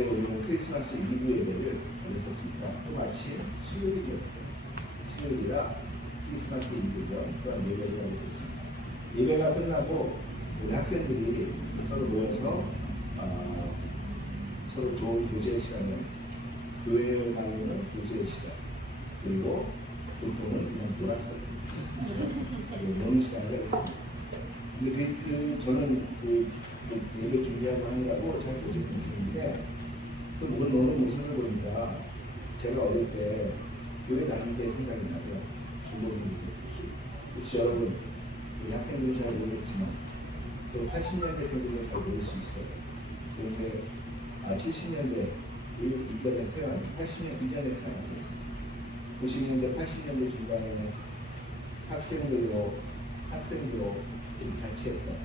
어제 우리는 크리스마스 이브 예배를 가졌었습니다. 또 마침 수요일이었어요. 수요일이라 크리스마스 이브죠. 또한 예배를 가졌었습니다. 예배가 끝나고 우리 학생들이 서로 모여서 서로 좋은 교제의 시간을 교회에 가면은 교제의 시간, 그리고 보통은 그냥 놀았어요. 노는 시간을 했습니다. 근데 저는 예배 준비하고 하느라고 잘 보지 못했는데 그 노는 모습을 보니까 제가 어릴 때 교회 다닐 때 생각이 나고요. 중고등부 특히. 혹시 여러분 우리 학생들은 잘 모르겠지만 또 80년대생들은 잘 모를 수 있어요. 그런데 70년대 이전에 태어난 80년 이전에 태어난 90년대 80년대 중반에는 학생들로 같이 했던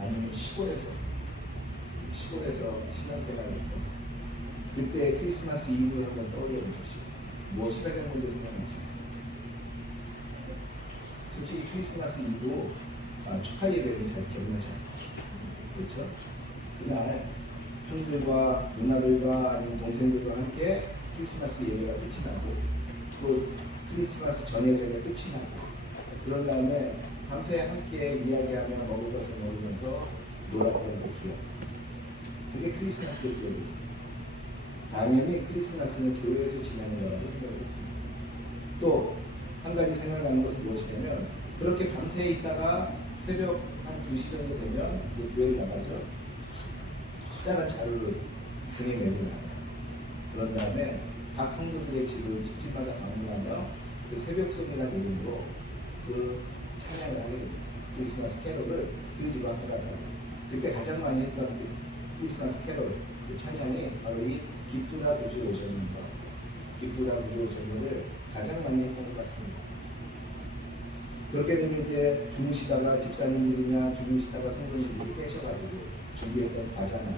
아니면 시골에서 신앙생활을 했던 그때 크리스마스 이브를 한번 떠올려 보십시오. 무엇이 가장 먼저 생각나십니까? 솔직히 크리스마스 이브 축하 예배를 잘 기억나지 않아요. 그렇죠? 그날 형들과 누나들과 아니면 동생들과 함께 크리스마스 예배가 끝이 나고 또 크리스마스 전예배가 끝이 나고 그런 다음에 밤새 함께 이야기하며 먹을 것을 먹으면서 놀았던 그 기억. 그게 크리스마스의 기억이었습니다. 당연히 크리스마스는 교회에서 지내는 거라고 생각했습니다. 또 한 가지 생각나는 것은 무엇이냐면 그렇게 밤새 있다가 새벽 한 2시 정도 되면 교회를 나가죠. 커다란 자루를 등에 메고 나가요. 그런 다음에 각 성도들의 집마다 방문하며 그 새벽송이라는 이름으로 그 찬양을 하게 됩니다. 크리스마스 캐롤을 그 집 앞에 가서 그때 가장 많이 했던 그 크리스마스 캐롤 그 찬양이 바로 이 기쁘다 구주 오셨는 것, 기쁘다 구주 오셨는을 가장 많이 했던 것 같습니다. 그렇게 되면 이제 주무시다가 집사님들이나 주무시다가 성도님들이 깨셔가지고 준비했던 과자나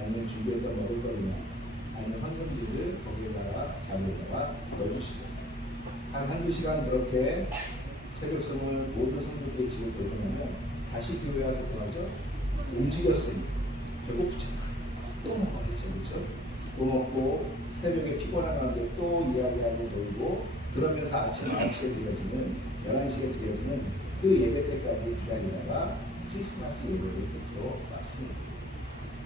아니면 준비했던 먹을거리나 아니면 황금들을 거기에다가 자리에다가 넣어주시고 한두 시간 그렇게 새벽송을 모든 성도들의 집에 돌고 나면 다시 교회 와서 뭐하죠? 움직였으니 배고프잖아. 또 먹어야죠. 그렇죠? 또 먹고 새벽에 피곤한 가운데 또 이야기하고 놀고 그러면서 아침 9시에 드려지는 11시에 드려지는 그 예배 때까지 기다리다가 크리스마스 예배를 끝으로 왔습니다.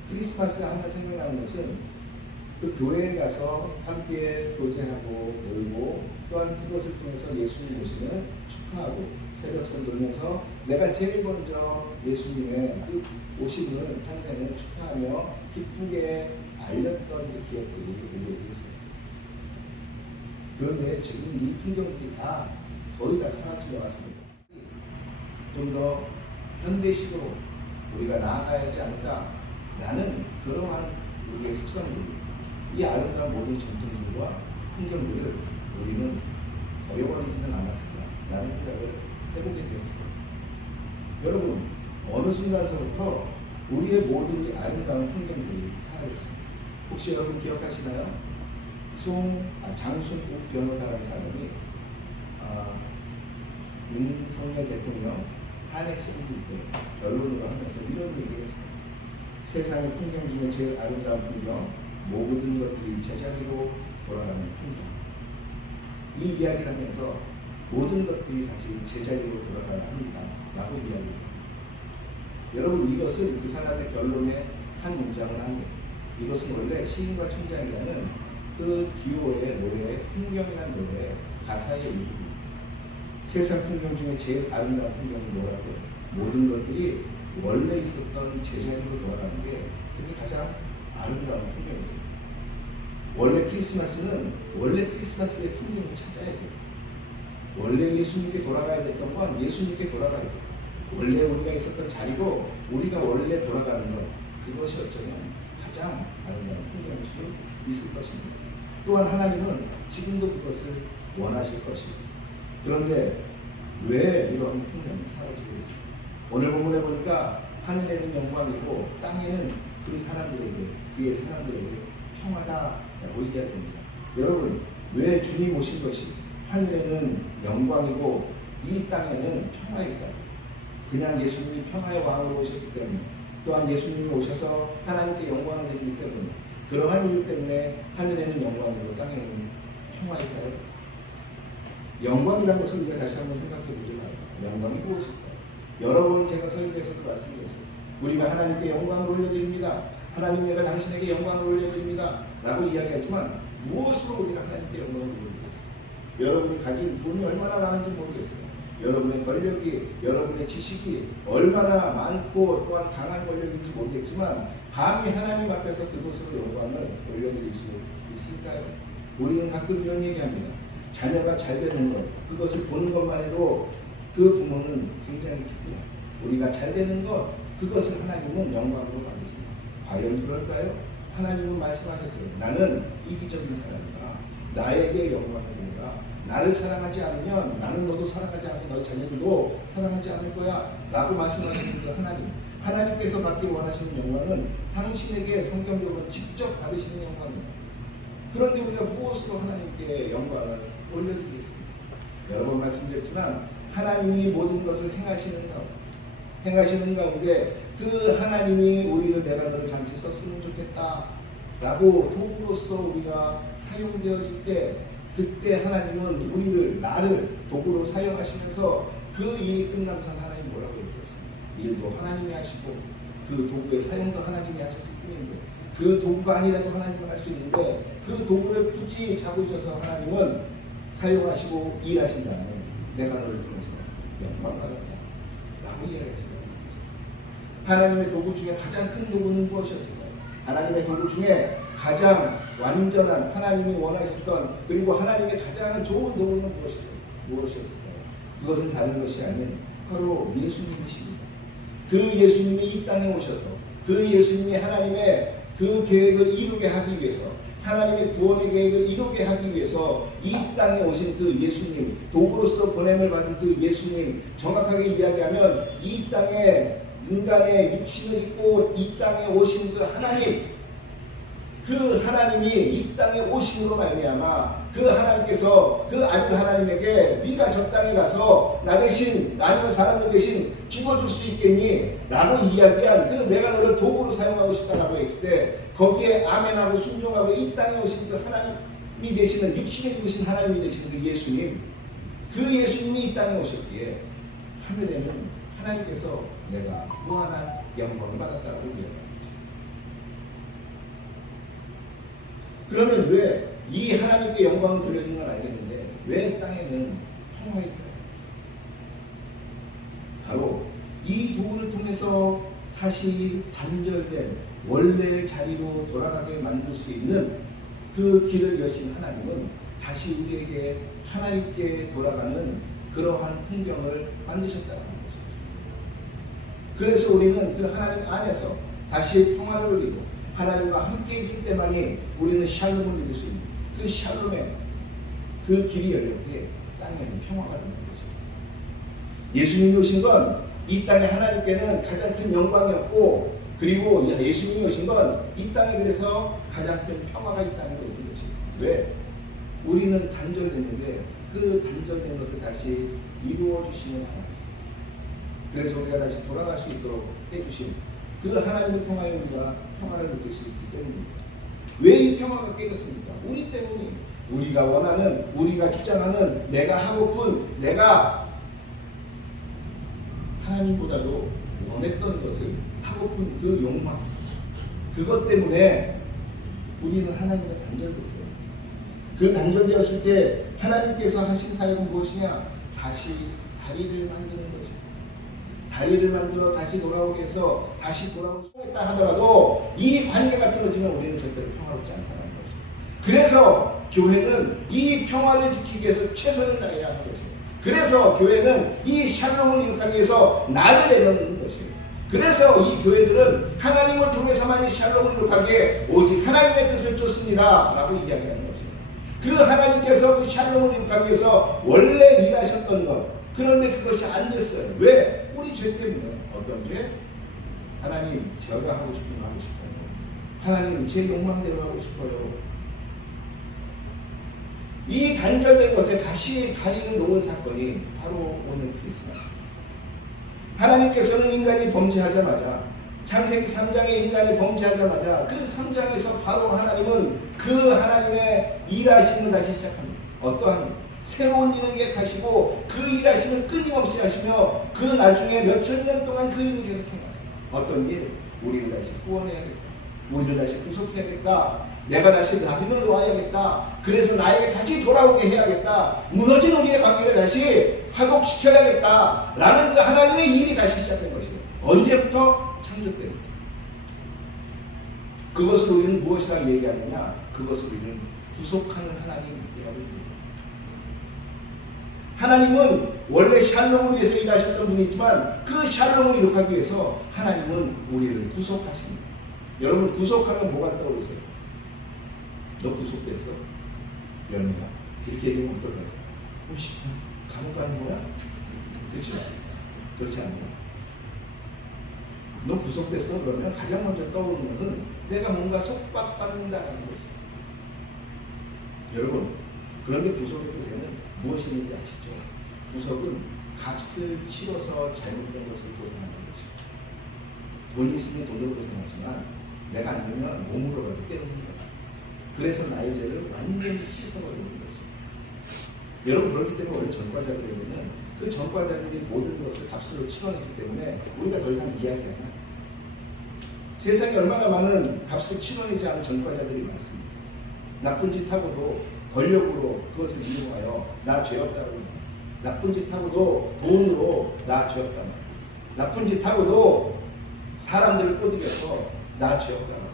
크리스마스 하면 생각나는 것은 그 교회에 가서 함께 교제하고 놀고 또한 그것을 통해서 예수님 오시는 축하하고 새벽송 돌면서 내가 제일 먼저 예수님의 그 오시는 탄생을 축하하며 기쁘게 알렸던 그 기억들이 우리에게 있습니다. 그런데 지금 이 풍경들이 다 거의 다 사라진 것 같습니다. 좀 더 현대식으로 우리가 나아가야지 않을까라는 그러한 우리의 습성들, 이 아름다운 모든 전통들과 풍경들을 우리는 버려버리지는 않았을까 라는 생각을 해보게 되었어요. 여러분, 어느 순간서부터 우리의 모든 이 아름다운 풍경들이 사라졌습니다. 혹시 여러분 기억하시나요? 장순국 변호사라는 사람이 윤석열 대통령 탄핵 심리 때 결론으로 하면서 이런 얘기를 했어요. 세상의 풍경 중에 제일 아름다운 풍경, 모든 것들이 제자리로 돌아가는 풍경. 이 이야기를 하면서 모든 것들이 다시 제자리로 돌아가야 합니다. 라고 이야기합니다. 여러분, 이것은 그 사람의 결론의 한 문장을 합니다. 이것은 원래 시인과 춘장이라는 그 기호의 노래, 풍경이라는 노래의 가사의 일부입니다. 세상 풍경 중에 제일 아름다운 풍경은 뭐라고요? 모든 것들이 원래 있었던 제자리로 돌아가는 게 그게 가장 아름다운 풍경입니다. 원래 크리스마스는 원래 크리스마스의 풍경을 찾아야 돼요. 원래 예수님께 돌아가야 됐던 건 예수님께 돌아가야 돼요. 원래 우리가 있었던 자리로 우리가 원래 돌아가는 것, 그것이 어쩌면 가장 아름다운 풍경일 수 있을 것입니다. 또한 하나님은 지금도 그것을 원하실 것입니다. 그런데 왜 이런 풍경이 사라지게 됐습니까? 오늘 본문에 보니까 하늘에는 영광이고 땅에는 그 사람들에게, 그의 사람들에게 평화다라고 얘기합니다. 여러분, 왜 주님 오신 것이 하늘에는 영광이고 이 땅에는 평화이다? 그냥 예수님이 평화의 왕으로 오셨기 때문에, 또한 예수님이 오셔서 하나님께 영광을 드리기 때문에, 그러한 이유 때문에 하늘에는 영광이고 땅에는 평화일까요? 영광이라는 것을 우리가 다시 한번 생각해 보지 말아요. 영광이 무엇일까요? 여러 번 제가 설교에서도 말씀드렸어요. 우리가 하나님께 영광을 올려드립니다. 하나님, 내가 당신에게 영광을 올려드립니다 라고 이야기하지만 무엇으로 우리가 하나님께 영광을 올려드리겠어요? 여러분이 가진 돈이 얼마나 많은지 모르겠어요. 여러분의 권력이, 여러분의 지식이 얼마나 많고 또한 강한 권력인지 모르겠지만 감히 하나님 앞에서 그것으로 영광을 올려드릴 수 있을까요? 우리는 가끔 이런 얘기합니다. 자녀가 잘 되는 것, 그것을 보는 것만 해도 그 부모는 굉장히 기쁘다. 우리가 잘 되는 것, 그것을 하나님은 영광으로 만드십니다. 과연 그럴까요? 하나님은 말씀하셨어요. 나는 이기적인 사람이다. 나에게 영광을 주라. 나를 사랑하지 않으면 나는 너도 사랑하지 않고 너희 자녀들도 사랑하지 않을 거야 라고 말씀하시는 그 하나님, 하나님께서 받기 원하시는 영광은 당신에게 성경적으로 직접 받으시는 영광입니다. 그런데 우리가 무엇으로 하나님께 영광을 올려드리겠습니까? 여러 번 말씀드렸지만 하나님이 모든 것을 행하시는 가운데 그 하나님이 우리를, 내가 너를 잠시 썼으면 좋겠다 라고 도구로서 우리가 사용되어질 때, 그때 하나님은 우리를, 나를 도구로 사용하시면서 그 일이 끝나고선 하나님 뭐라고 얘기하십니까? 일도 하나님이 하시고 그 도구의 사용도 하나님이 하셨을 뿐인데, 그 도구가 아니라도 하나님은 할 수 있는데 그 도구를 굳이 잡으셔서 하나님은 사용하시고 일하신 다음에 내가 너를 통해서 영광받았다 라고 이야기하시는 거예요. 하나님의 도구 중에 가장 큰 도구는 무엇이었을까요? 하나님의 도구 중에 가장 완전한, 하나님이 원하셨던, 그리고 하나님의 가장 좋은 도구는 무엇이었을까요? 그것은 다른 것이 아닌 바로 예수님이십니다. 그 예수님이 이 땅에 오셔서 그 예수님이 하나님의 그 계획을 이루게 하기 위해서, 하나님의 구원의 계획을 이루게 하기 위해서 이 땅에 오신 그 예수님, 도구로서 보냄을 받은 그 예수님, 정확하게 이야기하면 이 땅에 인간의 육신을 입고 이 땅에 오신 그 하나님, 그 하나님이 이 땅에 오심으로 말미암아 그 하나님께서 그 아들 하나님에게 네가 저 땅에 가서 나 대신, 나는 사람들 대신 죽어줄 수 있겠니? 라고 이야기한 그 내가 너를 도구로 사용하고 싶다라고 했을 때 거기에 아멘하고 순종하고 이 땅에 오신 그 하나님이 되시는, 육신을 입으신 하나님이 되시는 그 예수님, 그 예수님이 이 땅에 오셨기에 하늘에는 하나님께서 내가 무한한 영광을 받았다라고 이야기합니다. 그러면 왜 이 하나님께 영광을 돌려주는 건 알겠는데 왜 땅에는 평화일까요? 바로 이 도구를 통해서 다시 단절된 원래의 자리로 돌아가게 만들 수 있는 그 길을 여신 하나님은 다시 우리에게 하나님께 돌아가는 그러한 풍경을 만드셨다는 거죠. 그래서 우리는 그 하나님 안에서 다시 평화를 누리고 하나님과 함께 있을 때만이 우리는 샬롬을 누릴 수 있는 그 샬롬의 그 길이 열렸기에 땅에는 평화가 되는 거죠. 예수님이 오신 건 이 땅에 하나님께는 가장 큰 영광이었고, 그리고 예수님이 오신 건 이 땅에 그래서 가장 큰 평화가 있다는 걸 있는 것이죠. 왜? 우리는 단절됐는데 그 단절된 것을 다시 이루어 주시는 하나님, 그래서 우리가 다시 돌아갈 수 있도록 해주신 그 하나님의 평화에 우리가 평화를 느낄 수 있기 때문입니다. 왜 이 평화가 깨졌습니까? 우리 때문이. 우리가 원하는, 우리가 주장하는, 내가 하고픈, 내가 하나님보다도 원했던 것을 하고픈 그 욕망, 그것 때문에 우리는 하나님과 단절됐어요. 그 단절되었을 때 하나님께서 하신 사역은 무엇이냐? 다시 다리를 만드는 것이었어요. 다리를 만들어 다시 돌아오게 해서 다시 돌아오고 했다 하더라도 이 관계가 끊어지면 우리는 절대로 평화롭지 않다는 거죠. 그래서 교회는 이 평화를 지키기 위해서 최선을 다해야 하는 것이에요. 그래서 교회는 이 샬롬을 이룩하기 위해서 나를 내려놓는 것이에요. 그래서 이 교회들은 하나님을 통해서만 이 샬롬을 이룩하기에 오직 하나님의 뜻을 쫓습니다 라고 이야기하는 것이에요. 그 하나님께서 그 샬롬을 이룩하기 위해서 원래 일하셨던 것, 그런데 그것이 안 됐어요. 왜? 우리 죄 때문에. 어떤 죄? 하나님, 제가 하고 싶은 거 하고 싶어요. 하나님, 제 욕망대로 하고 싶어요. 이 단절된 것에 다시 다리를 놓은 사건이 바로 오늘 크리스마스. 하나님께서는 인간이 범죄하자마자 창세기 3장에 인간이 범죄하자마자 그 3장에서 바로 하나님은 그 하나님의 일하심을 다시 시작합니다. 어떠한 새로운 일을 계획하시고 그 일하심을 끊임없이 하시며 그 나중에 몇천 년 동안 그 일을 계속 행하세요. 어떤 일? 우리를 다시 구원해야겠다. 우리를 다시 구속해야겠다. 내가 다시 나를 놓아야겠다. 그래서 나에게 다시 돌아오게 해야겠다. 무너진 우리의 관계를 다시 회복시켜야겠다. 라는 그 하나님의 일이 다시 시작된 것이에요. 언제부터? 창조 때부터. 그것을 우리는 무엇이라고 얘기하느냐? 그것을 우리는 구속하는 하나님이라고 얘기합니다. 하나님은 원래 샬롬을 위해서 일하셨던 분이지만 그 샬롬을 이룩하기 위해서 하나님은 우리를 구속하십니다. 여러분 구속하면 뭐가 떠오르세요? 너 구속됐어? 열매야. 이렇게 얘기하면 어떨까요? 혹시 감옥 가는 거야? 그렇죠? 그렇지 않나요? 너 구속됐어? 그러면 가장 먼저 떠오르는 것은 내가 뭔가 속박받는다는 것이에요. 여러분, 그런데 구속의 뜻에는 무엇이 있는지 아시죠? 구속은 값을 치러서 잘못된 것을 보상하는 것이죠. 돈이 있으면 돈으로 보상하지만 내가 안 되면 몸으로 가기 때문입니다. 그래서 나의 죄를 완전히 씻어버리는 것이죠. 여러분 그렇기 때문에 원래 전과자들에게는 그 전과자들이 모든 것을 값으로 치러냈기 때문에 우리가 더 이상 이야기하지 않아요. 세상에 얼마나 많은 값을 치러내지 않은 전과자들이 많습니다. 나쁜 짓 하고도 권력으로 그것을 이용하여 나 죄 없다고 합니다. 나쁜 짓 하고도 돈으로 나 죄 없다고 합니다. 나쁜 짓 하고도 사람들을 꼬드겨서 나 죄 없다고 합니다.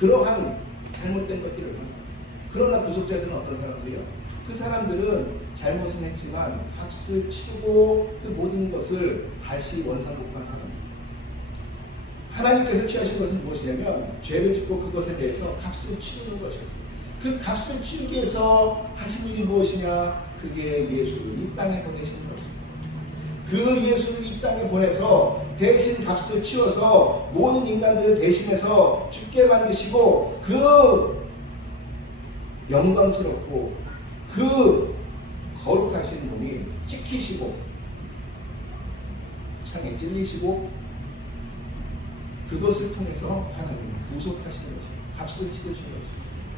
그러한 잘못된 것들을 합니다. 그러나 구속자들은 어떤 사람들이요? 그 사람들은 잘못은 했지만 값을 치르고 그 모든 것을 다시 원상복구한 사람입니다. 하나님께서 취하신 것은 무엇이냐면 죄를 짓고 그것에 대해서 값을 치르는 것이었어요. 그 값을 치르기 위해서 하신 일이 무엇이냐? 그게 예수를 이 땅에 보내신 것입니다. 그 예수를 이 땅에 보내서 대신 값을 치워서 모든 인간들을 대신해서 죽게 만드시고 그 영광스럽고 그 거룩하신 분이 찍히시고 창에 찔리시고 그것을 통해서 하나님을 구속하시는 것입니다. 값을 치르시는 것입니다.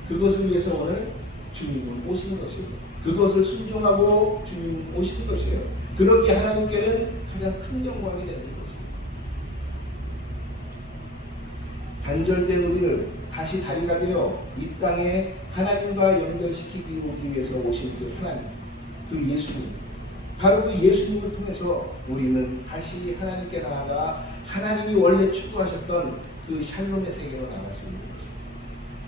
그것을 위해서 오늘 주님은 오시는 것이에요. 그것을 순종하고 주님은 오시는 것이에요. 그러기에 하나님께는 가장 큰 영광이 되는 것입니다. 단절된 우리를 다시 자리가 되어 이 땅에 하나님과 연결시키기 위해서 오신 그 하나님, 그 예수님, 바로 그 예수님을 통해서 우리는 다시 하나님께 나아가 하나님이 원래 추구하셨던 그 샬롬의 세계로 나갈 수 있는 것입니다.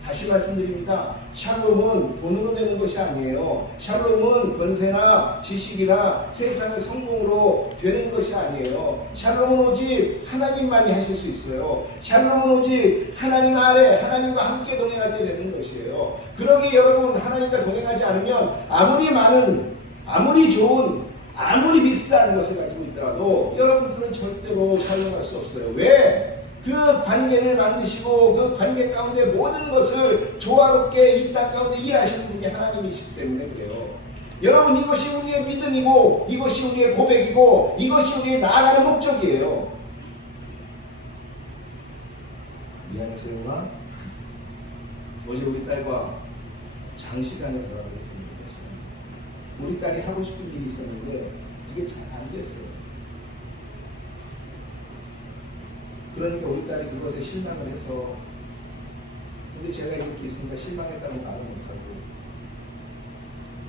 다시 말씀드립니다. 샬롬은 돈으로 되는 것이 아니에요. 샬롬은 권세나 지식이나 세상의 성공으로 되는 것이 아니에요. 샬롬은 오직 하나님만이 하실 수 있어요. 샬롬은 오직 하나님 아래 하나님과 함께 동행할 때 되는 것이에요. 그러기에 여러분 하나님과 동행하지 않으면 아무리 많은, 아무리 좋은, 아무리 비싼 것을 가지고 있더라도 여러분 그는 절대로 샬롬할 수 없어요. 왜? 그 관계를 만드시고 그 관계 가운데 모든 것을 조화롭게 이 땅 가운데 일하시는 분이 하나님이시기 때문에 그래요. 여러분 이것이 우리의 믿음이고 이것이 우리의 고백이고 이것이 우리의 나아가는 목적이에요. 미안해서 영아 어제 우리 딸과 장시간에 대화를 했습니다. 우리 딸이 하고 싶은 일이 있었는데 이게 잘 안 됐어요. 그러니까 우리 딸이 그것에 실망을 해서 근데 제가 이렇게 있으니까 실망했다는 말을 못하고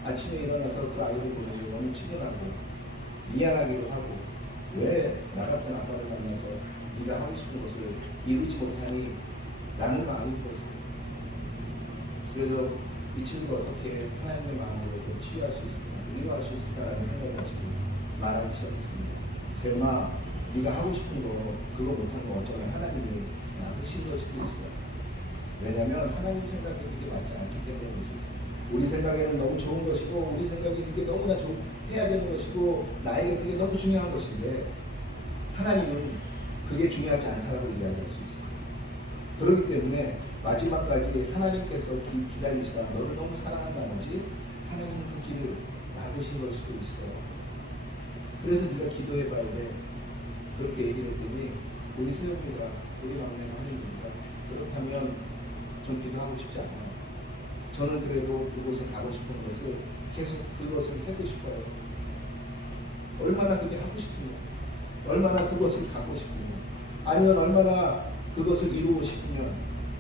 아침에 일어나서 그 아이를 보고 너무 친근하고 미안하기도 하고 왜 나 같은 아빠를 만나서 네가 하고 싶은 것을 이루지 못하니 라는 마음이 들었어요. 그래서 이 친구가 어떻게 하나님의 마음으로 치유할 수 있을까, 위로할 수 있을까라는 생각을 가지고 말하기 시작했습니다. 세연아, 네가 하고 싶은 거 그거 못한 거 어쩌면 하나님이 나으신 걸 수도 있어. 왜냐하면 하나님 생각에 그게 맞지 않기 때문에 우리 생각에는 너무 좋은 것이고 우리 생각에 그게 너무나 해야 되는 것이고 나에게 그게 너무 중요한 것인데 하나님은 그게 중요하지 않다라고 이야기할 수 있어요. 그렇기 때문에 마지막까지 하나님께서 기다리시다 너를 너무 사랑한 나머지 하나님은 그 길을 막으신 걸 수도 있어. 그래서 네가 기도해봐야 돼. 그렇게 얘기를 했더니 우리 세영이가 우리 막내가 하는 거니까 그렇다면 좀 기도하고 싶지 않아요. 저는 그래도 그곳에 가고 싶은 것을 계속 그것을 해고 싶어요. 얼마나 그게 하고 싶으면, 얼마나 그것을 가고 싶으면, 아니면 얼마나 그것을 이루고 싶으면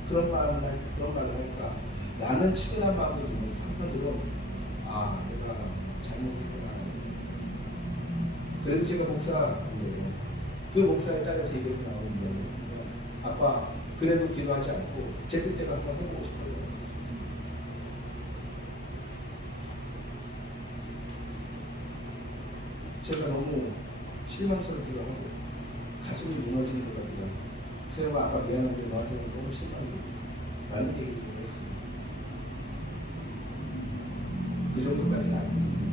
그런 말을 할까? 나는 치근한 마음이 들면 한편으로 내가 잘못했구나. 그래도 제가 목사인데 그 목사에 따라서 입에서 나오는 이야기는 아빠 그래도 기도하지 않고 제 뜻대로 한번 해보고 싶어요. 제가 너무 실망스럽기도 하고 가슴이 무너지는 것 같기도 하고 세영아 아빠 미안한데 너한테는 너무 실망이야 라는 얘기를 했습니다. 그 정도까지는 아닙니다.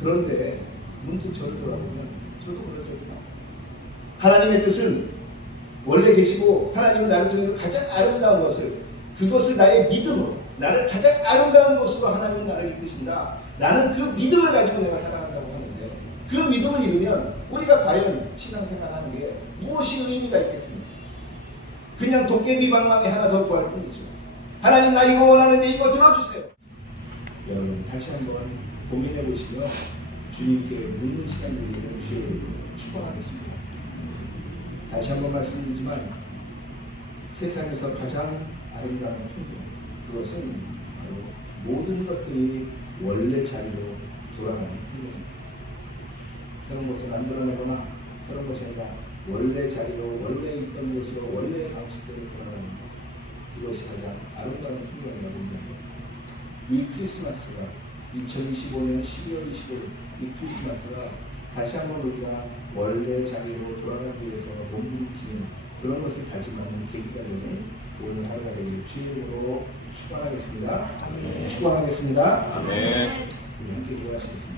그런데 문득 저를 돌아보면 저도 그런 적이 나와요. 하나님의 뜻은 원래 계시고 하나님은 나를 통해서 가장 아름다운 것을 그것을 나의 믿음으로 나를 가장 아름다운 것으로 하나님은 나를 이끄신다. 나는 그 믿음을 가지고 내가 살아간다고 하는데 그 믿음을 이루면 우리가 과연 신앙생활하는 게 무엇이 의미가 있겠습니까? 그냥 도깨비 방망이 하나 더 구할 뿐이죠. 하나님 나 이거 원하는데 이거 들어주세요. 여러분 다시 한번 고민해 보시며 주님께 묻는 시간이 되기를 주의 축원하겠습니다. 다시 한번 말씀드리지만 세상에서 가장 아름다운 풍경 그것은 바로 모든 것들이 원래 자리로 돌아가는 풍경입니다. 새로운 것을 만들어내거나 새로운 것이 아니라 원래 자리로 원래 있던 곳으로 원래의 방식대로 돌아가는 것 그것이 가장 아름다운 풍경이라고 봅니다. 이 크리스마스가 2025년 12월 25일 이 크리스마스가 다시 한번 우리가 원래 자리로 돌아가기 위해서 몸부림치는 그런 것을 다짐하는 계기가 되는 오늘 하루가 되기를 주님으로 축원하겠습니다. 축원하겠습니다. 아멘. 우리 함께 기도하시겠습니다.